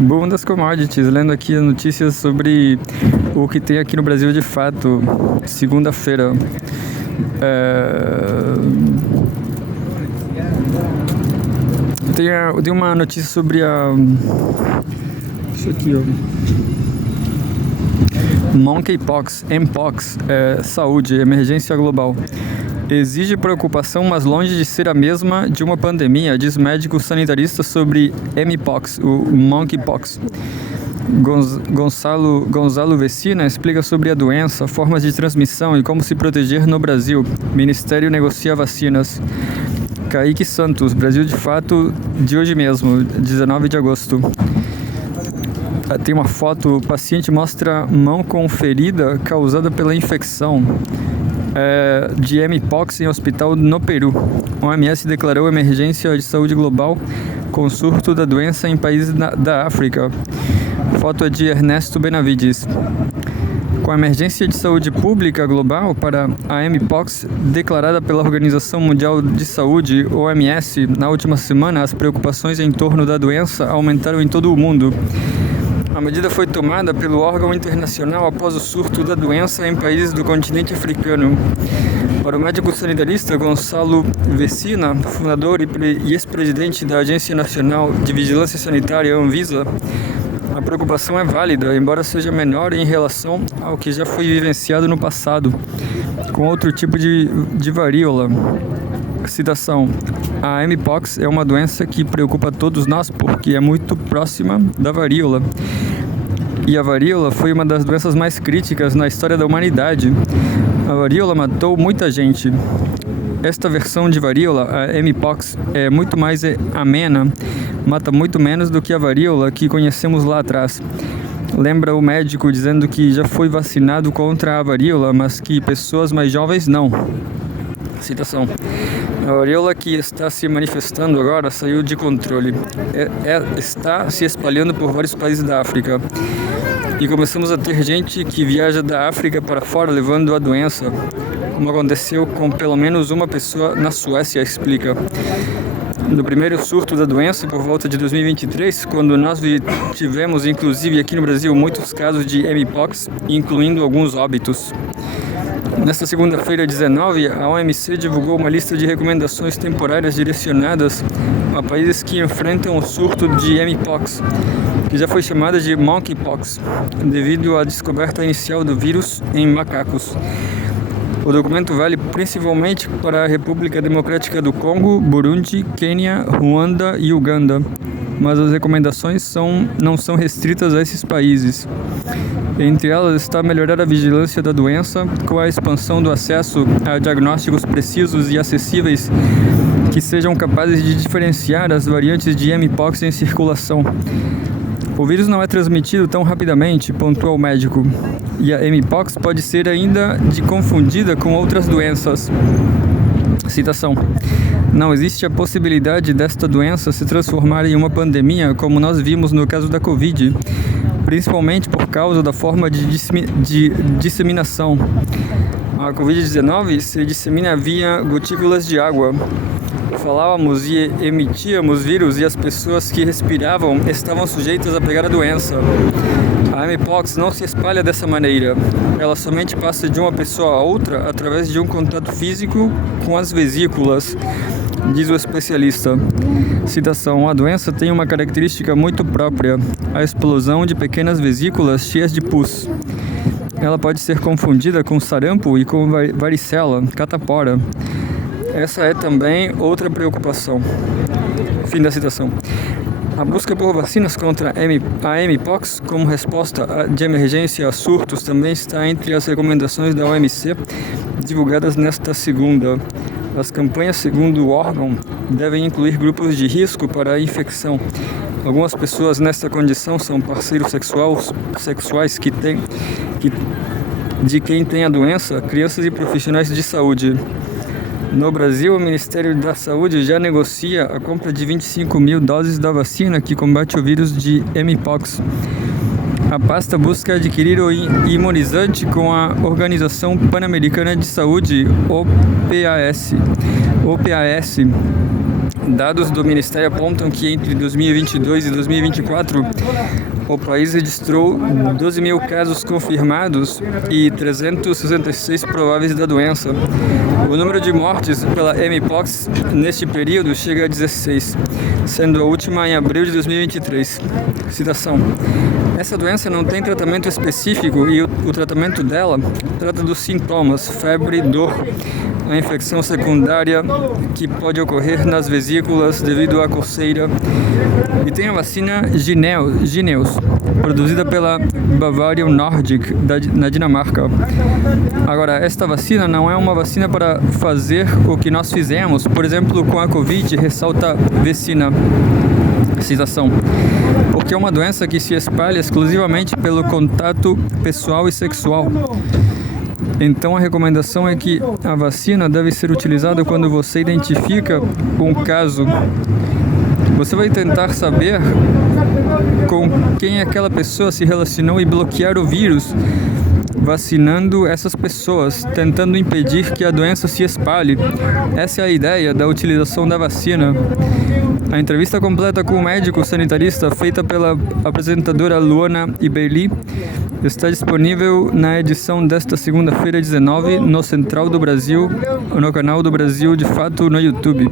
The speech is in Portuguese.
Boom das commodities, lendo aqui as notícias sobre o que tem aqui no Brasil de fato, segunda-feira. Tem uma notícia sobre isso aqui, ó. Monkeypox, Mpox, saúde, emergência global. Exige preocupação, mas longe de ser a mesma de uma pandemia, diz médico sanitarista sobre Mpox, o Monkeypox. Gonzalo Vecina explica sobre a doença, formas de transmissão e como se proteger no Brasil. Ministério negocia vacinas. Kaique Santos, Brasil de fato, de hoje mesmo, 19 de agosto. Tem uma foto, o paciente mostra mão com ferida causada pela infecção de Mpox em hospital no Peru. A OMS declarou emergência de saúde global com surto da doença em países da África. Foto é de Ernesto Benavides. Com a emergência de saúde pública global para a Mpox declarada pela Organização Mundial de Saúde, OMS, na última semana, as preocupações em torno da doença aumentaram em todo o mundo. A medida foi tomada pelo órgão internacional após o surto da doença em países do continente africano. Para o médico sanitarista Gonçalo Vecina, fundador e ex-presidente da Agência Nacional de Vigilância Sanitária, Anvisa, a preocupação é válida, embora seja menor em relação ao que já foi vivenciado no passado, com outro tipo de varíola. Citação: a Mpox é uma doença que preocupa todos nós porque é muito próxima da varíola. E a varíola foi uma das doenças mais críticas na história da humanidade. A varíola matou muita gente. Esta versão de varíola, a Mpox, é muito mais amena, mata muito menos do que a varíola que conhecemos lá atrás. Lembra o médico dizendo que já foi vacinado contra a varíola, mas que pessoas mais jovens não. Citação: a varíola que está se manifestando agora saiu de controle. Está se espalhando por vários países da África. E começamos a ter gente que viaja da África para fora levando a doença, como aconteceu com pelo menos uma pessoa na Suécia, explica. No primeiro surto da doença, por volta de 2023, quando nós tivemos, inclusive aqui no Brasil, muitos casos de Mpox, incluindo alguns óbitos. Nesta segunda-feira, 19, a OMC divulgou uma lista de recomendações temporárias direcionadas a países que enfrentam o surto de Mpox, que já foi chamada de Monkeypox, devido à descoberta inicial do vírus em macacos. O documento vale principalmente para a República Democrática do Congo, Burundi, Quênia, Ruanda e Uganda, mas as recomendações não são restritas a esses países. Entre elas está melhorar a vigilância da doença com a expansão do acesso a diagnósticos precisos e acessíveis que sejam capazes de diferenciar as variantes de Mpox em circulação. O vírus não é transmitido tão rapidamente, pontua o médico, e a Mpox pode ser ainda confundida com outras doenças. Citação: não existe a possibilidade desta doença se transformar em uma pandemia como nós vimos no caso da Covid, principalmente por causa da forma de disseminação. A Covid-19 se dissemina via gotículas de água. Falávamos e emitíamos vírus e as pessoas que respiravam estavam sujeitas a pegar a doença. A Mpox não se espalha dessa maneira. Ela somente passa de uma pessoa a outra através de um contato físico com as vesículas, diz o especialista. Citação: a doença tem uma característica muito própria, a explosão de pequenas vesículas cheias de pus. Ela pode ser confundida com sarampo e com varicela, catapora. Essa é também outra preocupação. Fim da citação. A busca por vacinas contra a Mpox como resposta de emergência a surtos também está entre as recomendações da OMC divulgadas nesta segunda. As campanhas, segundo o órgão, devem incluir grupos de risco para a infecção. Algumas pessoas nesta condição são parceiros sexuais de quem tem a doença, crianças e profissionais de saúde. No Brasil, o Ministério da Saúde já negocia a compra de 25 mil doses da vacina que combate o vírus de Mpox. A pasta busca adquirir o imunizante com a Organização Pan-Americana de Saúde, OPAS, Dados do Ministério apontam que entre 2022 e 2024, o país registrou 12 mil casos confirmados e 366 prováveis da doença. O número de mortes pela Mpox neste período chega a 16, sendo a última em abril de 2023. Citação: essa doença não tem tratamento específico e o tratamento dela trata dos sintomas, febre, dor, a infecção secundária que pode ocorrer nas vesículas devido à coceira. E tem a vacina Jynneos, produzida pela Bavarian Nordic, na Dinamarca. Agora, esta vacina não é uma vacina para fazer o que nós fizemos, por exemplo, com a Covid, ressalta Vecina. Citação: porque é uma doença que se espalha exclusivamente pelo contato pessoal e sexual. Então a recomendação é que a vacina deve ser utilizada quando você identifica um caso. Você vai tentar saber com quem aquela pessoa se relacionou e bloquear o vírus, vacinando essas pessoas, tentando impedir que a doença se espalhe. Essa é a ideia da utilização da vacina. A entrevista completa com o médico sanitarista, feita pela apresentadora Luana Iberli, está disponível na edição desta segunda-feira, 19, no Central do Brasil, no canal do Brasil de Fato no YouTube.